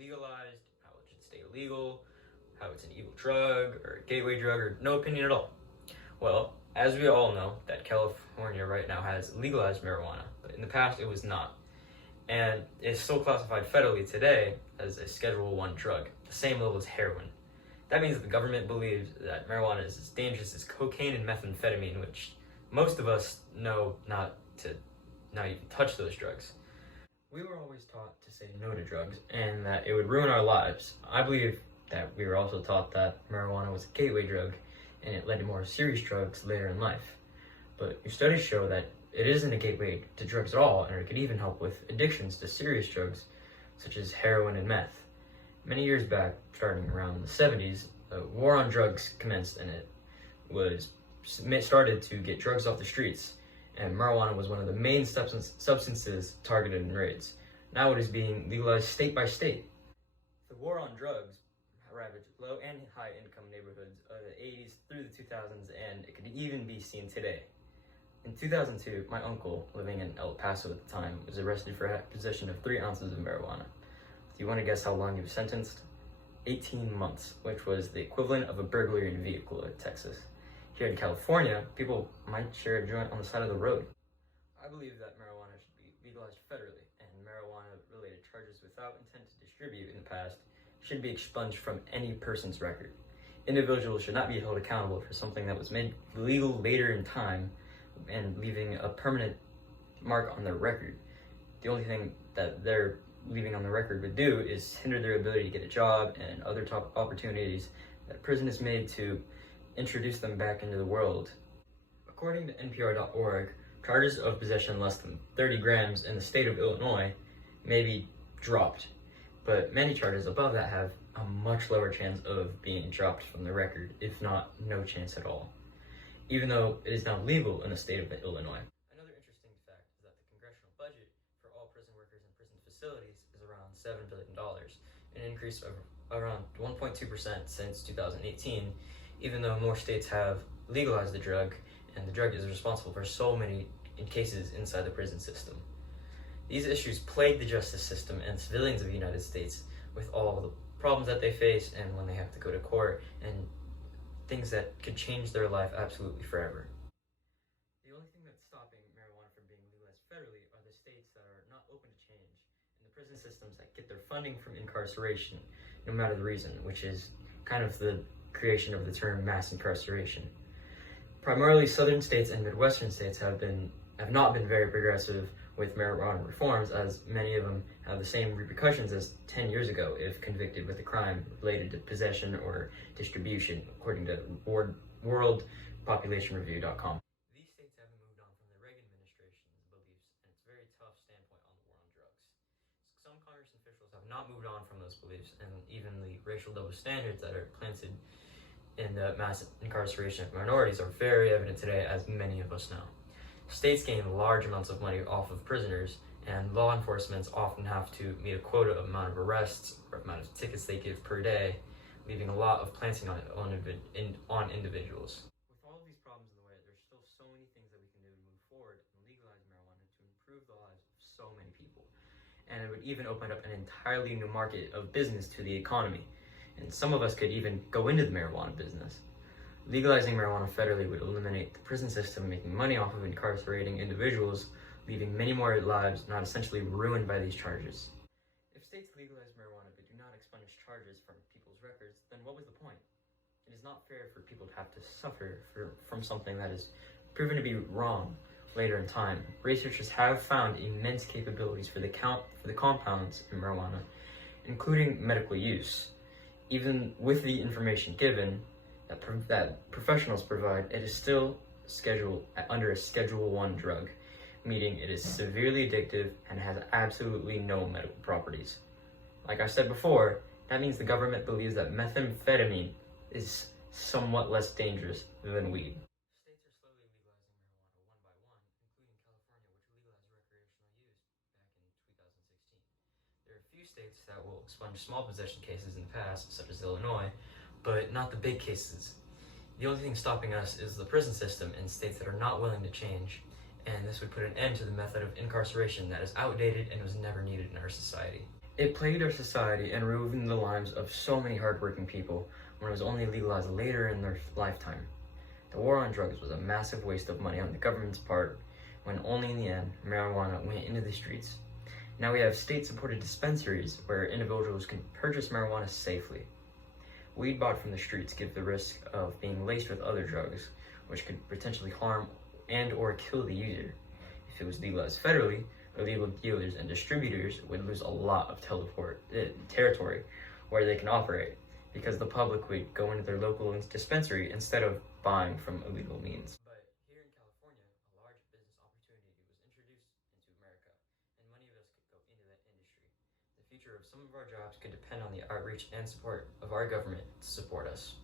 legalized, how it should stay illegal, how it's an evil drug or a gateway drug, or no opinion at all. Well, as we all know, that California right now has legalized marijuana, but in the past it was not. And it's still classified federally today as a Schedule 1 drug, the same level as heroin. That means that the government believes that marijuana is as dangerous as cocaine and methamphetamine, which most of us know not even touch those drugs. We were always taught to say no to drugs and that it would ruin our lives. I believe that we were also taught that marijuana was a gateway drug and it led to more serious drugs later in life. But your studies show that it isn't a gateway to drugs at all, and it could even help with addictions to serious drugs such as heroin and meth. Many years back, starting around the 70s, a war on drugs commenced, and it was started to get drugs off the streets, and marijuana was one of the main substances targeted in raids. Now it is being legalized state by state. The war on drugs ravaged low and high income neighborhoods of the 80s through the 2000s, and it could even be seen today. In 2002, my uncle, living in El Paso at the time, was arrested for possession of 3 ounces of marijuana. Do you want to guess how long he was sentenced? 18 months, which was the equivalent of a burglary in a vehicle in Texas. Here in California, people might share a joint on the side of the road. I believe that marijuana should be legalized federally, and marijuana-related charges without intent to distribute in the past should be expunged from any person's record. Individuals should not be held accountable for something that was made legal later in time and leaving a permanent mark on their record. The only thing that they're leaving on the record would do is hinder their ability to get a job and other top opportunities that prison has made to introduce them back into the world. According to NPR.org, charges of possession less than 30 grams in the state of Illinois may be dropped, but many charges above that have a much lower chance of being dropped from the record, if not no chance at all, even though it is now legal in the state of Illinois. Another interesting fact is that the congressional budget for all prison workers and prison facilities is around $7 billion, an increase of around 1.2% since 2018, even though more states have legalized the drug, and the drug is responsible for so many cases inside the prison system. These issues plague the justice system and civilians of the United States with all the problems that they face and when they have to go to court and things that could change their life absolutely forever. The only thing that's stopping marijuana from being legalized federally are the states that are not open to change and the prison systems that get their funding from incarceration, no matter the reason, which is kind of the creation of the term mass incarceration. Primarily southern states and midwestern states have not been very progressive with marijuana reforms, as many of them have the same repercussions as 10 years ago if convicted with a crime related to possession or distribution, according to WorldPopulationReview.com. These states haven't moved on from the Reagan administration's beliefs, and it's a very tough standpoint on the war on drugs. Some Congress officials have not moved on from those beliefs, and even the racial double standards that are planted in the mass incarceration of minorities are very evident today, as many of us know. States gain large amounts of money off of prisoners, and law enforcement often have to meet a quota of amount of arrests or amount of tickets they give per day, leaving a lot of planting on individuals. With all of these problems in the way, there's still so many things that we can do to move forward and legalize marijuana to improve the lives of so many people. And it would even open up an entirely new market of business to the economy, and some of us could even go into the marijuana business. Legalizing marijuana federally would eliminate the prison system making money off of incarcerating individuals, leaving many more lives not essentially ruined by these charges. If states legalize marijuana but do not expunge charges from people's records, then what was the point? It is not fair for people to have to suffer from something that is proven to be wrong later in time. Researchers have found immense capabilities for the compounds in marijuana, including medical use. Even with the information given that professionals provide, it is still under a Schedule 1 drug, meaning it is severely addictive and has absolutely no medical properties. Like I said before, that means the government believes that methamphetamine is somewhat less dangerous than weed. States are slowly legalizing marijuana one by one, including California, which legalized recreational use back in 2016. There are a few states that will expunge small possession cases in the past, such as Illinois, but not the big cases. The only thing stopping us is the prison system in states that are not willing to change, and this would put an end to the method of incarceration that is outdated and was never needed in our society. It plagued our society and ruined the lives of so many hardworking people when it was only legalized later in their lifetime. The war on drugs was a massive waste of money on the government's part when only in the end marijuana went into the streets. Now we have state-supported dispensaries where individuals can purchase marijuana safely. Weed bought from the streets give the risk of being laced with other drugs, which could potentially harm and or kill the user. If it was legalized federally, illegal dealers and distributors would lose a lot of territory where they can operate, because the public would go into their local dispensary instead of buying from illegal means. But here in California, a large business opportunity was introduced into America, and many of us could go into that industry. The future of some of our jobs could depend on the outreach and support of our government to support us.